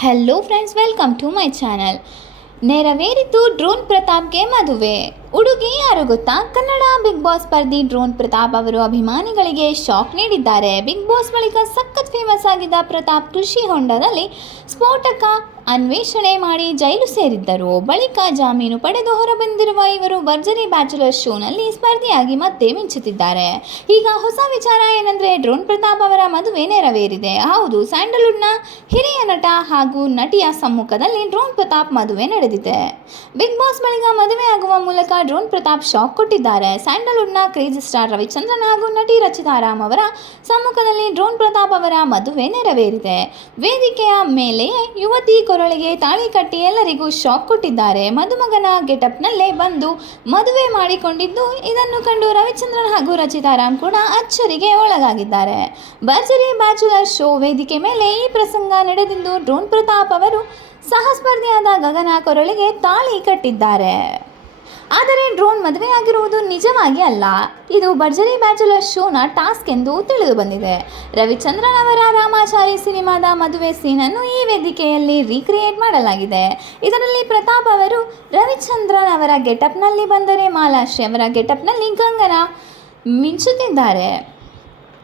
Hello friends welcome to my channel ನೆರವೇರಿತು drone ಪ್ರತಾಪ್ಗೆ ಮದುವೆ. ಉಡುಗೆ ಯಾರು ಗೊತ್ತಾ? ಕನ್ನಡ ಬಿಗ್ ಬಾಸ್ ಸ್ಪರ್ಧಿ ಡ್ರೋನ್ ಪ್ರತಾಪ್ ಅವರು ಅಭಿಮಾನಿಗಳಿಗೆ ಶಾಕ್ ನೀಡಿದ್ದಾರೆ. ಬಿಗ್ ಬಾಸ್ ಬಳಿಕ ಸಖತ್ ಫೇಮಸ್ ಆಗಿದ್ದ ಪ್ರತಾಪ್ ಕೃಷಿ ಹೊಂಡದಲ್ಲಿ ಸ್ಫೋಟಕ ಅನ್ವೇಷಣೆ ಮಾಡಿ ಜೈಲು ಸೇರಿದ್ದರು. ಬಳಿಕ ಜಾಮೀನು ಪಡೆದು ಹೊರಬಂದಿರುವ ಇವರು ಭರ್ಜರಿ ಬ್ಯಾಚುಲರ್ ಶೋನಲ್ಲಿ ಸ್ಪರ್ಧಿಯಾಗಿ ಮತ್ತೆ ಮಿಂಚುತ್ತಿದ್ದಾರೆ. ಈಗ ಹೊಸ ವಿಚಾರ ಏನಂದ್ರೆ ಡ್ರೋನ್ ಪ್ರತಾಪ್ ಅವರ ಮದುವೆ ನೆರವೇರಿದೆ. ಹೌದು, ಸ್ಯಾಂಡಲ್ವುಡ್ನ ಹಿರಿಯ ನಟ ಹಾಗೂ ನಟಿಯ ಸಮ್ಮುಖದಲ್ಲಿ ಡ್ರೋನ್ ಪ್ರತಾಪ್ ಮದುವೆ ನಡೆದಿದೆ. ಬಿಗ್ ಬಾಸ್ ಬಳಿಕ ಮದುವೆ ಆಗುವ ಮೂಲಕ ಡ್ರೋನ್ ಪ್ರತಾಪ್ ಶಾಕ್ ಕೊಟ್ಟಿದ್ದಾರೆ. ಸ್ಯಾಂಡಲ್ವುಡ್ನ ಕ್ರೇಜಿ ಸ್ಟಾರ್ ರವಿಚಂದ್ರನ್ ಹಾಗೂ ನಟಿ ರಚಿತಾ ರಾಮ್ ಅವರ ಸಮ್ಮುಖದಲ್ಲಿ ಡ್ರೋನ್ ಪ್ರತಾಪ್ ಅವರ ಮದುವೆ ನೆರವೇರಿದೆ ವೇದಿಕೆಯ ಮೇಲೆ ಯುವತಿ ಕೊರಳಿಗೆ ತಾಳಿ ಕಟ್ಟಿ ಎಲ್ಲರಿಗೂ ಶಾಕ್ ಕೊಟ್ಟಿದ್ದಾರೆ. ಮದುಮಗನ ಗೆಟಪ್ನಲ್ಲೇ ಬಂದು ಮದುವೆ ಮಾಡಿಕೊಂಡಿದ್ದು ಇದನ್ನು ಕಂಡು ರವಿಚಂದ್ರನ್ ಹಾಗೂ ರಚಿತಾ ರಾಮ್ ಕೂಡ ಅಚ್ಚರಿಗೆ ಒಳಗಾಗಿದ್ದಾರೆ. ಭರ್ಜರಿ ಬ್ಯಾಚುಲರ್ ಶೋ ವೇದಿಕೆ ಮೇಲೆ ಈ ಪ್ರಸಂಗ ನಡೆದಿದ್ದು ಡ್ರೋನ್ ಪ್ರತಾಪ್ ಅವರು ಸಹಸ್ಪರ್ಧಿಯಾದ ಗಗನ ಕೊರಳಿಗೆ ತಾಳಿ ಕಟ್ಟಿದ್ದಾರೆ. ಆದರೆ ಡ್ರೋನ್ ಮದುವೆಯಾಗಿರುವುದು ನಿಜವಾಗಿ ಅಲ್ಲ. ಇದು ಭರ್ಜರಿ ಬ್ಯಾಚುಲರ್ ಶೋನ ಟಾಸ್ಕ್ ಎಂದು ತಿಳಿದು ಬಂದಿದೆ. ರವಿಚಂದ್ರನ್ ಅವರ ರಾಮಾಚಾರಿ ಸಿನಿಮಾದ ಮದುವೆ ಸೀನನ್ನು ಈ ವೇದಿಕೆಯಲ್ಲಿ ರೀಕ್ರಿಯೇಟ್ ಮಾಡಲಾಗಿದೆ. ಇದರಲ್ಲಿ ಪ್ರತಾಪ್ ಅವರು ರವಿಚಂದ್ರನ್ ಅವರ ಗೆಟಪ್ನಲ್ಲಿ ಬಂದರೆ ಮಾಲಾಶ್ರೀ ಅವರ ಗೆಟಪ್ನಲ್ಲಿ ಗಂಗನ ಮಿಂಚುತ್ತಿದ್ದಾರೆ.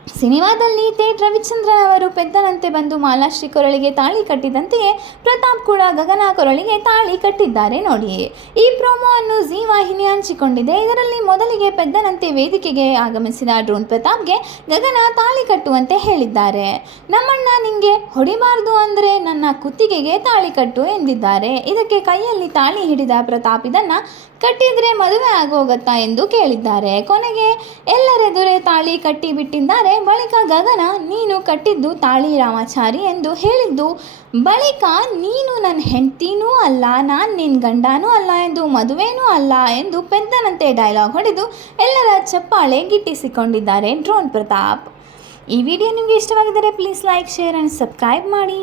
ಸಿನಿಮಾದಲ್ಲಿ ತೇಟ್ ರವಿಚಂದ್ರನ್ ಅವರು ಪೆದ್ದನಂತೆ ಬಂದು ಮಾಲಾಶ್ರೀ ಕೊರಳಿಗೆ ತಾಳಿ ಕಟ್ಟಿದಂತೆಯೇ ಪ್ರತಾಪ್ ಕೂಡ ಗಗನ ಕೊರಳಿಗೆ ತಾಳಿ ಕಟ್ಟಿದ್ದಾರೆ ನೋಡಿ. ಈ ಪ್ರೋಮೋ ಅನ್ನು ಜಿ ವಾಹಿನಿ ಹಂಚಿಕೊಂಡಿದೆ. ಇದರಲ್ಲಿ ಮೊದಲಿಗೆ ಪೆದ್ದನಂತೆ ವೇದಿಕೆಗೆ ಆಗಮಿಸಿದ ಡ್ರೋನ್ ಪ್ರತಾಪ್ಗೆ ಗಗನ ತಾಳಿ ಕಟ್ಟುವಂತೆ ಹೇಳಿದ್ದಾರೆ. ನಮ್ಮಣ್ಣ ನಿಂಗೆ ಹೊಡಿಬಾರದು ಅಂದರೆ ನನ್ನ ಕುತ್ತಿಗೆಗೆ ತಾಳಿ ಕಟ್ಟು ಎಂದಿದ್ದಾರೆ. ಇದಕ್ಕೆ ಕೈಯಲ್ಲಿ ತಾಳಿ ಹಿಡಿದ ಪ್ರತಾಪ್ ಇದನ್ನು ಕಟ್ಟಿದ್ರೆ ಮದುವೆ ಆಗೋಗತ್ತಾ ಎಂದು ಕೇಳಿದ್ದಾರೆ. ಕೊನೆಗೆ ಎಲ್ಲರೆದುರೇ ತಾಳಿ ಕಟ್ಟಿ ಬಿಟ್ಟಿದ್ದಾರೆ ಬಳಿಕ ಗಗನ, ನೀನು ಕಟ್ಟಿದ್ದು ತಾಳಿ ರಾಮಾಚಾರಿ ಎಂದು ಹೇಳಿದ್ದು, ಬಳಿಕ ನೀನು ನನ್ನ ಹೆಂಡ್ತಿನೂ ಅಲ್ಲ, ನಾನು ನಿನ್ನ ಗಂಡನೂ ಅಲ್ಲ ಎಂದು, ಮದುವೆನೂ ಅಲ್ಲ ಎಂದು ಪೆದ್ದನಂತೆ ಡೈಲಾಗ್ ಹೊಡೆದು ಎಲ್ಲರ ಚಪ್ಪಾಳೆ ಗಿಟ್ಟಿಸಿಕೊಂಡಿದ್ದಾರೆ ಡ್ರೋನ್ ಪ್ರತಾಪ್. ಈ ವಿಡಿಯೋ ನಿಮಗೆ ಇಷ್ಟವಾಗಿದ್ದರೆ please like share and subscribe ಮಾಡಿ.